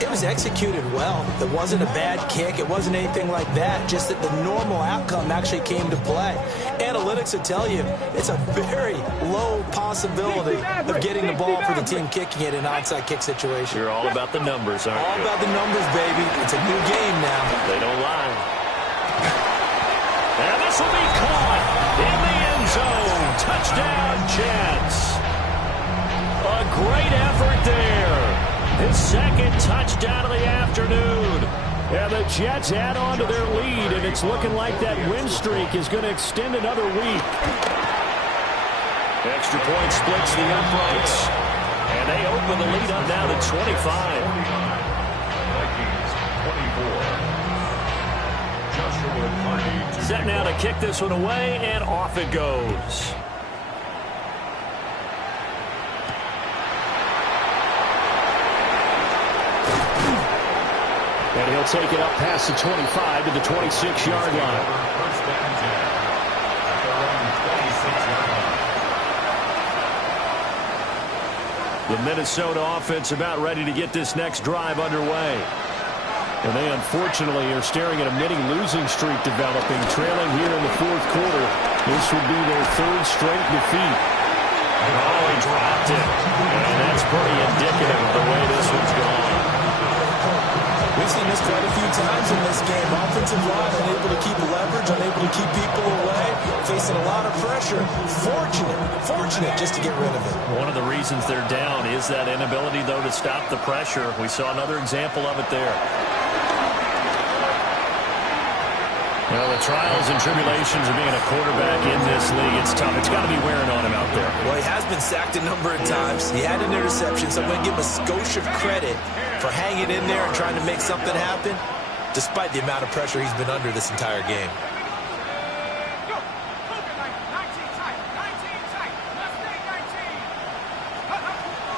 it was executed well. It wasn't a bad kick. It wasn't anything like that. Just that the normal outcome actually came to play. Analytics will tell you it's a very low possibility of getting the ball for the team kicking it in an onside kick situation. You're all about the numbers, aren't you? All about the numbers, baby. It's a new game now. They don't lie. And this will be caught in the end zone. Touchdown, Jets. A great effort there. His second touchdown of the afternoon. And the Jets add on to their lead, and it's looking like that win streak is going to extend another week. Extra point splits the uprights, and they open the lead up now to 25. Vikings 24. Set now to kick this one away, and off it goes. And he'll take it up past the 25 to the 26-yard line. First down 10 at their own 26-yard line. The Minnesota offense about ready to get this next drive underway. And they unfortunately are staring at a mini losing streak developing, trailing here in the fourth quarter. This would be their third straight defeat. Oh, he dropped it. And that's pretty indicative of the way this one's gone. We've seen this quite a few times in this game. Offensive line unable to keep leverage, unable to keep people away, face facing a lot of pressure. Fortunate just to get rid of it. One of the reasons they're down is that inability, though, to stop the pressure. We saw another example of it there. Well, the trials and tribulations of being a quarterback in this league, it's tough. It's got to be wearing on him out there. Well, he has been sacked a number of times. He had an interception, so I'm going to give him a skosh of credit for hanging in there and trying to make something happen, despite the amount of pressure he's been under this entire game.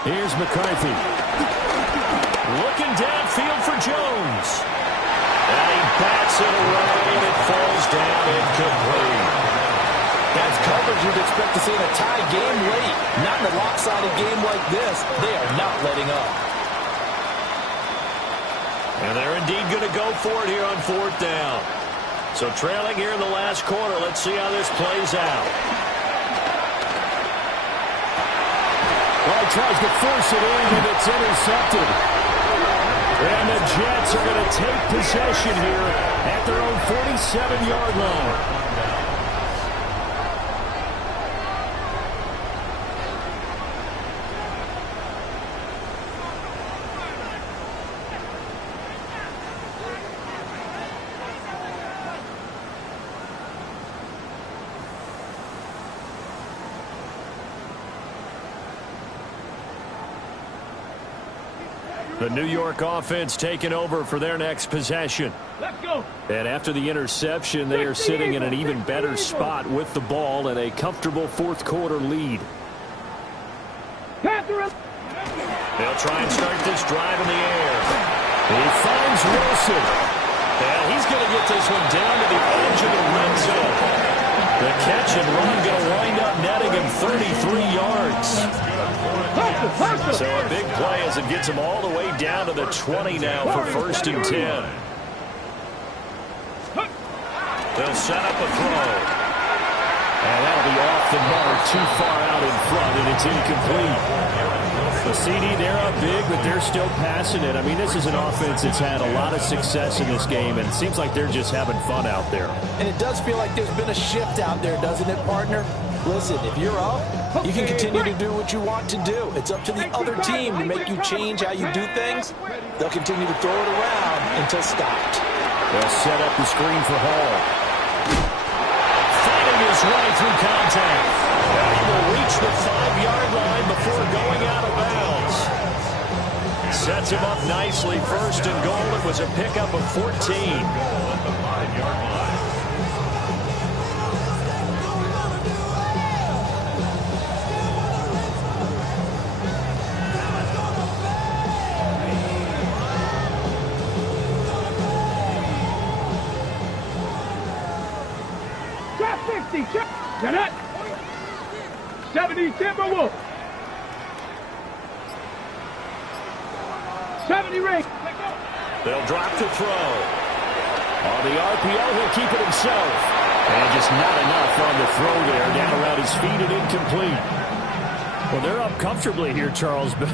Here's McCarthy. Looking downfield for Jones. And he bats it away, and it falls down incomplete. That's coverage you'd expect to see in a tie game late. Not in a lopsided game like this. They are not letting up. And they're indeed going to go for it here on 4th down. So trailing here in the last quarter. Let's see how this plays out. Well, he tries to force it in, and it's intercepted. And the Jets are going to take possession here at their own 47-yard line. The New York offense taking over for their next possession. Let's go. And after the interception, they are sitting in an even better spot with the ball and a comfortable fourth-quarter lead. They'll try and start this drive in the air. He finds Wilson. And he's going to get this one down to the edge of the red zone. The catch and run going to wind up netting him 33 yards. So a big play as it gets him all the way down to the 20 now for 1st and 10. They'll set up a throw. And that'll be off the mark, too far out in front, and it's incomplete. The CD, they're up big, but they're still passing it. I mean, this is an offense that's had a lot of success in this game, and it seems like they're just having fun out there. And it does feel like there's been a shift out there, doesn't it, partner? Listen, if you're up, you can continue to do what you want to do. It's up to the other team to make you change how you do things. They'll continue to throw it around until stopped. They'll set up the screen for Hall. Fighting his way through contact. He will reach the 5-yard line before going out of bounds. Sets him up nicely. 1st and goal. It was a pickup of 14. At the 5-yard line. Trap 60. Trap. 70 Timberwolves. 70 Ring. They'll drop the throw. On the RPO, he'll keep it himself. And just not enough on the throw there. Down around his feet and incomplete. Well, they're up comfortably here, Charles, but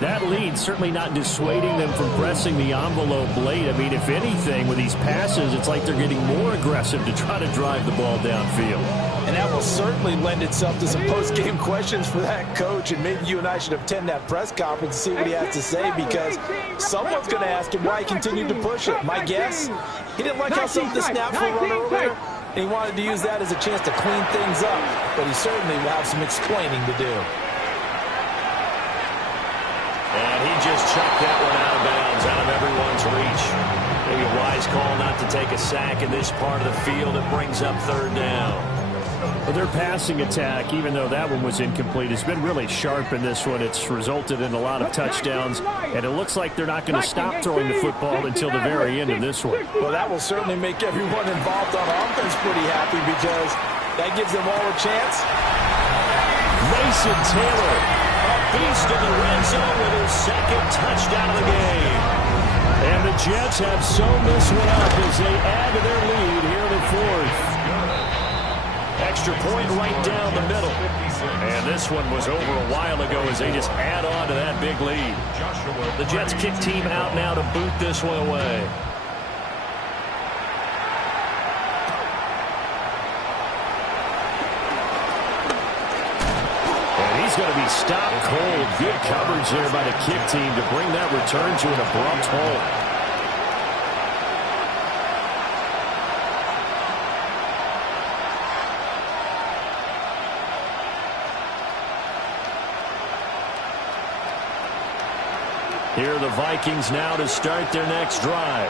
that lead certainly not dissuading them from pressing the envelope late. I mean, if anything, with these passes, it's like they're getting more aggressive to try to drive the ball downfield. And that will certainly lend itself to some post-game questions for that coach, and maybe you and I should attend that press conference and see what he has to say, because someone's going to ask him why he continued to push it. My guess, he didn't like how some of the snaps were run earlier, and he wanted to use that as a chance to clean things up, but he certainly will have some explaining to do. And he just chucked that one out of bounds, out of everyone's reach. Maybe a wise call not to take a sack in this part of the field. It brings up 3rd down. Well, their passing attack, even though that one was incomplete, has been really sharp in this one. It's resulted in a lot of touchdowns, and it looks like they're not going to stop throwing the football until the very end of this one. Well, that will certainly make everyone involved on offense pretty happy, because that gives them all a chance. Mason Taylor, a beast in the red zone with his 2nd touchdown of the game. And the Jets have sewn this one up as they add to their lead here in the 4th. Extra point right down the middle. And this one was over a while ago as they just add on to that big lead. The Jets kick team out now to boot this one away. going to be stopped cold. Good coverage there by the kick team to bring that return to an abrupt halt. Here are the Vikings now to start their next drive.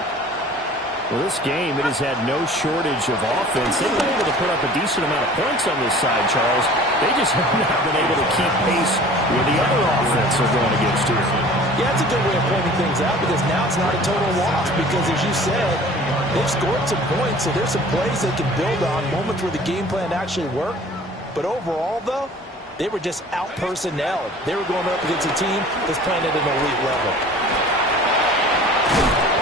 Well, this game, it has had no shortage of offense. They've been able to put up a decent amount of points on this side, Charles. They just have not been able to keep pace with the other offense they're going against here. Yeah, it's a good way of pointing things out because now it's not a total loss because, as you said, they've scored some points, so there's some plays they can build on, moments where the game plan actually worked. But overall, though, they were just out-personnelled. They were going up against a team that's playing at an elite level.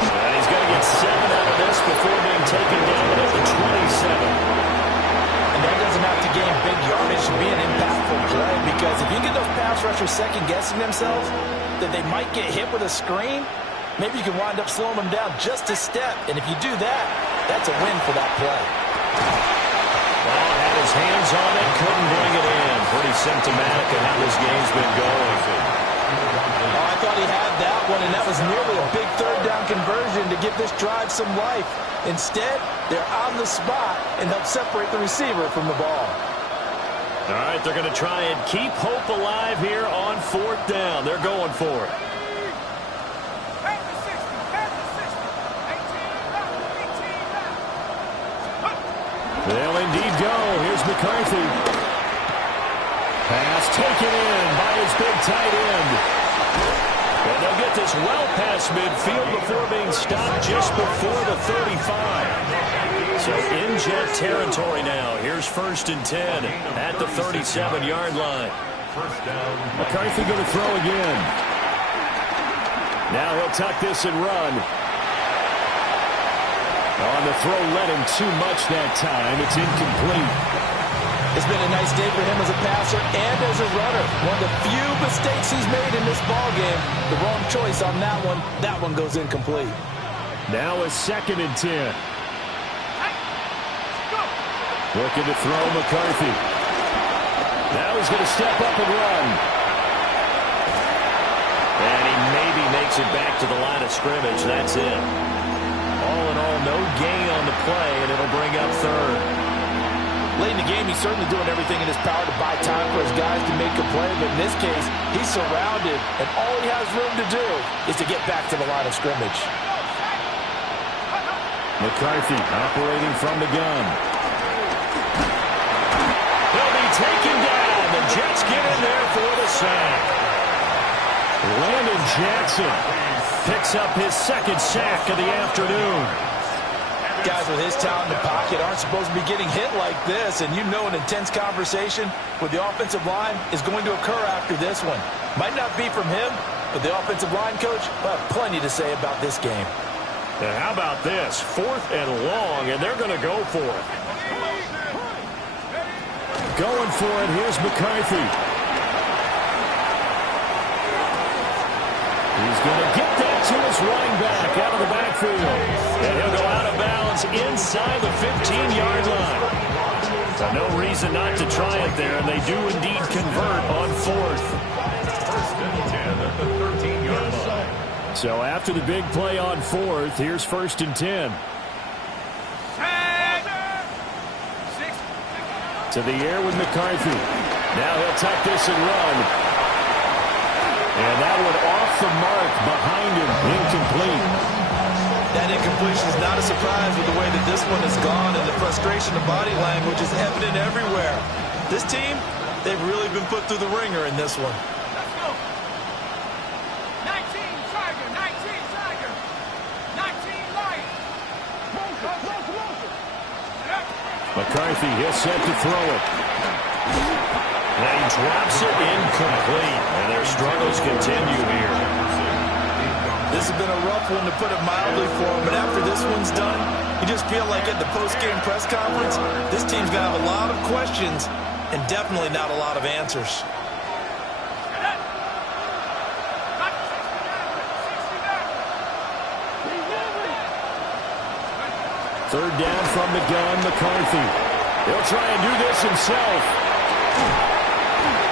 And he's going to get 7 out of this before being taken down at the 27. And that doesn't have to gain big yardage to be an impactful play because if you get those pass rushers second-guessing themselves that they might get hit with a screen, maybe you can wind up slowing them down just a step. And if you do that, that's a win for that play. Well, had his hands on it, couldn't bring it in. Pretty symptomatic of how this game's been going. Oh, I thought he had that one, and that was nearly a big third-down conversion to give this drive some life. Instead, they're on the spot and help separate the receiver from the ball. All right, they're going to try and keep hope alive here on 4th down. They're going for it. They'll indeed go. Here's McCarthy. Pass taken in by his big tight end. And they'll get this well past midfield before being stopped just before the 35. So in jet territory now. Here's 1st and 10 at the 37-yard line. McCarthy going to throw again. Now he'll tuck this and run. On the throw, led him too much that time. It's incomplete. It's been a nice day for him as a passer and as a runner. One of the few mistakes he's made in this ballgame. The wrong choice on that one. That one goes incomplete. Now a 2nd and 10. Looking to throw McCarthy. Now he's going to step up and run. And he maybe makes it back to the line of scrimmage. That's it. All in all, no gain on the play, and it'll bring up 3rd. Late in the game, he's certainly doing everything in his power to buy time for his guys to make a play, but in this case, he's surrounded, and all he has room to do is to get back to the line of scrimmage. McCarthy operating from the gun. He'll be taken down. The Jets get in there for the sack. Landon Jackson picks up his 2nd sack of the afternoon. Guys with his talent in the pocket aren't supposed to be getting hit like this, and you know an intense conversation with the offensive line is going to occur after this one. Might not be from him, but the offensive line coach will have plenty to say about this game. And how about this? 4th and long, and they're going to go for it. Going for it, here's McCarthy. He's going to get that to his running back out of the backfield. And he'll go out of bounds inside the 15-yard line. So no reason not to try it there, and they do indeed convert on 4th. 1st and 10 at the 13-yard line. So after the big play on 4th, here's 1st and 10. To the air with McCarthy. Now he'll tuck this and run. And that one off the mark behind him. Incomplete. That incompletion is not a surprise with the way that this one has gone, and the frustration of body language is evident everywhere. This team, they've really been put through the ringer in this one. Let's go. 19 Tiger, 19 Tiger, 19 Lion. McCarthy, he'll set to throw it. And he drops it incomplete. And their struggles continue here. This has been a rough one, to put it mildly, for him. But after this one's done, you just feel like at the post-game press conference, this team's going to have a lot of questions and definitely not a lot of answers. Third down from the gun, McCarthy. He'll try and do this himself.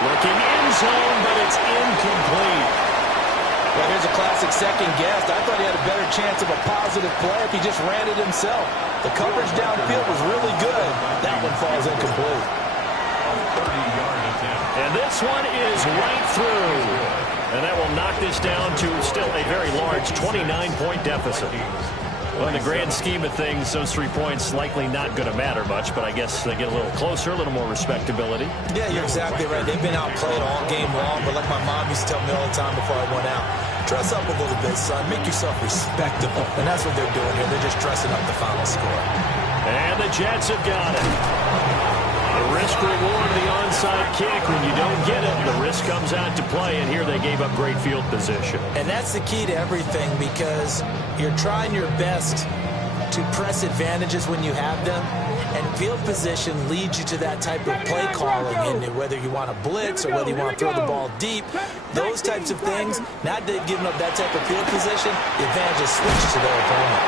Looking in zone, but it's incomplete. Well, here's a classic second guess. I thought he had a better chance of a positive play if he just ran it himself. The coverage downfield was really good. That one falls incomplete. 30-yard attempt. And this one is right through. And that will knock this down to still a very large 29-point deficit. Well, in the grand scheme of things, those 3 points likely not going to matter much, but I guess they get a little closer, a little more respectability. Yeah, you're exactly right. They've been outplayed all game long, but like my mom used to tell me all the time before I went out, dress up a little bit, son. Make yourself respectable. And that's what they're doing here. They're just dressing up the final score. And the Jets have got it. The risk-reward of the onside kick. When you don't get it, the risk comes out to play, and here they gave up great field position. And that's the key to everything, because you're trying your best to press advantages when you have them, and field position leads you to that type of play calling, and whether you want to blitz or whether you want to throw the ball deep, those types of things. Now that they've given up that type of field position, the advantage is switched to their opponent.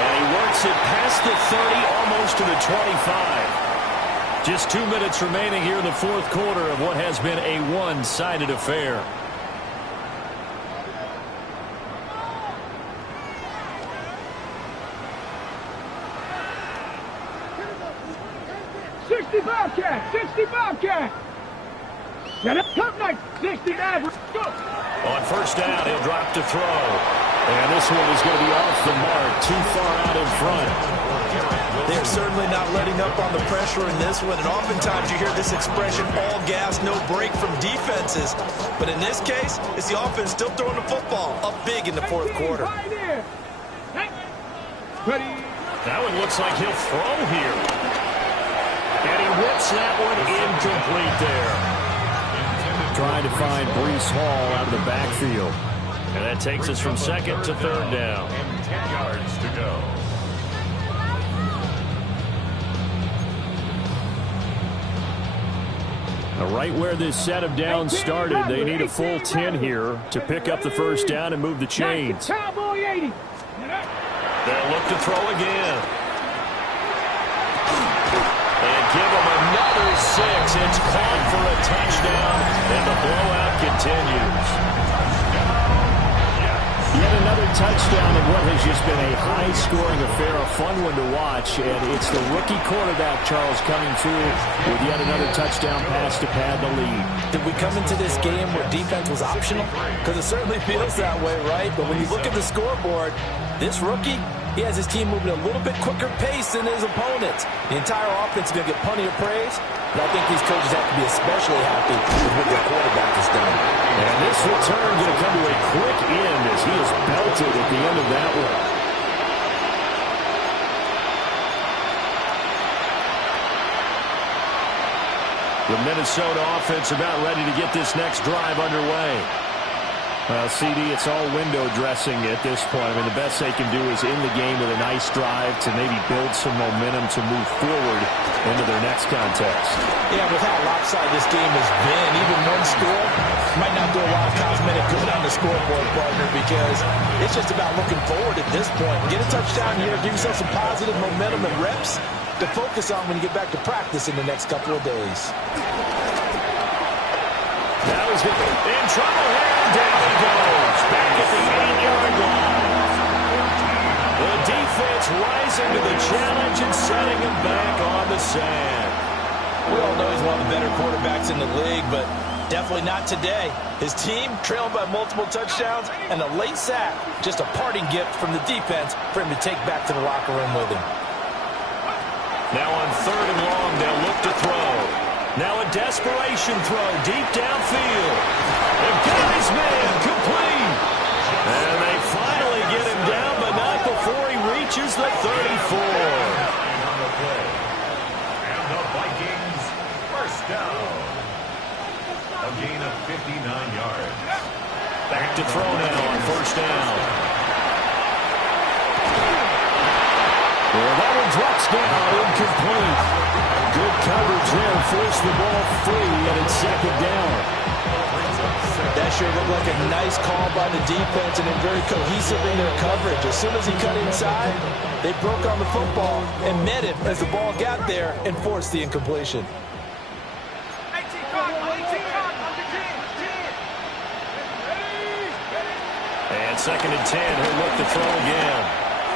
And he works it past the 30, almost to the 25. Just 2 minutes remaining here in the fourth quarter of what has been a one-sided affair. Bobcat, 60 Bobcat. Now that's top night, 69. Go. On first down, he'll drop to throw. And this one is going to be off the mark, too far out in front. They're certainly not letting up on the pressure in this one, and oftentimes you hear this expression, all gas, no break from defenses. But in this case, it's the offense still throwing the football up big in the fourth quarter. That one looks like he'll throw here. And he whips that one incomplete there. Trying to find Breece Hall out of the backfield. And that takes us from second to third down. And 10 yards to go. Right where this set of downs started, they need a full 10 here to pick up the first down and move the chains. Cowboy 80. They'll look to throw again. And give them another 6. It's caught for a touchdown, and the blowout continues. Yet another touchdown in what has just been a high-scoring affair, a fun one to watch, and it's the rookie quarterback, Charles, coming through with yet another touchdown pass to pad the lead. Did we come into this game where defense was optional? Because it certainly feels that way, right? But when you look at the scoreboard, this rookie, he has his team moving a little bit quicker pace than his opponents. The entire offense is going to get plenty of praise, but I think these coaches have to be especially happy with what their quarterback has done. And this return going to come to a quick end as he is belted at the end of that one. The Minnesota offense about ready to get this next drive underway. Well, CD, it's all window dressing at this point. I mean, the best they can do is in the game with a nice drive to maybe build some momentum to move forward into their next contest. Yeah, with how lopsided this game has been, even one score might not do a lot of cosmetic good on the scoreboard, partner, because it's just about looking forward at this point. Get a touchdown here, give yourself some positive momentum and reps to focus on when you get back to practice in the next couple of days. That was in trouble here. Down he goes. Back at the 8-yard line. The defense rising to the challenge and setting him back on the sand. We all know he's one of the better quarterbacks in the league, but definitely not today. His team trailed by multiple touchdowns, and a late sack, just a parting gift from the defense for him to take back to the locker room with him. Now on third and long, they'll look to throw. Now a desperation throw deep downfield. They've got his man complete. And they finally get him down, but not before he reaches the 34. On the play. And the Vikings first down. A gain of 59 yards. Back to throw now on first down. Well, that one drops down, incomplete. Good coverage there, forced the ball free, and it's second down. That sure looked like a nice call by the defense, and they're very cohesive in their coverage. As soon as he cut inside, they broke on the football and met him as the ball got there and forced the incompletion. 18, 2nd and 10. He'll look to throw again.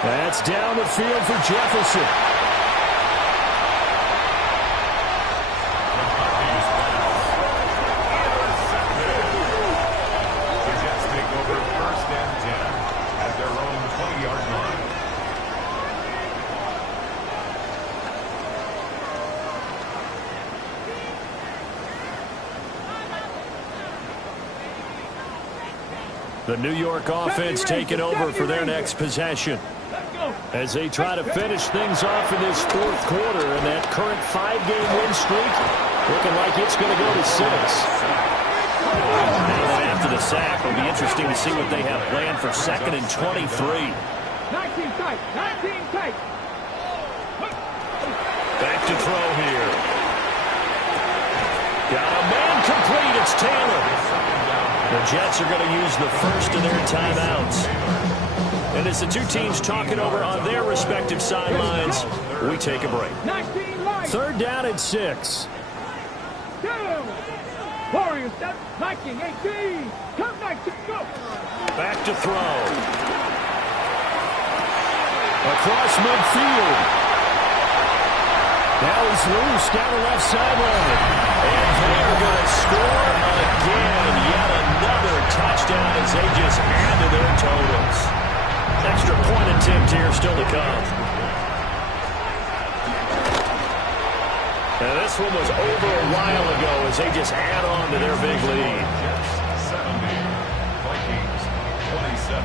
That's down the field for Jefferson. The New York offense taking over for their next possession as they try to finish things off in this 4th quarter, and that current 5-game win streak looking like it's going to go to 6. Now that after the sack, it'll be interesting to see what they have planned for 2nd and 23. 19 tight, 19 tight. Back to throw here. Got a man complete. It's Taylor. The Jets are going to use the first of their timeouts. And as the two teams talk it over on their respective sidelines, we take a break. 3rd down and 6. Warriors, 19, 18. Come 19, go. Back to throw. Across midfield. Now he's loose down the left sideline. And they're going to score again. Yet another touchdown as they just add to their totals. Extra point attempt here still to come. And this one was over a while ago as they just add on to their big lead. Jets 70, Vikings 27.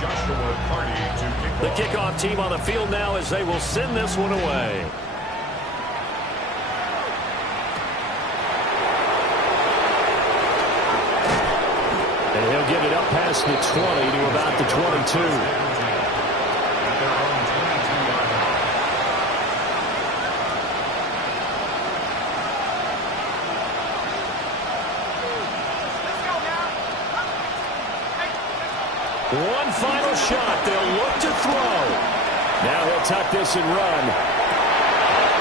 Joshua Party to kick The off. kickoff team on the field now as they will send this one away. And he'll get it up past the 20 to about the 22. At their own 22-yard line. One final shot. They'll look to throw. Now he'll tuck this and run.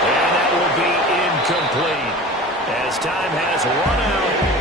And that will be incomplete as time has run out.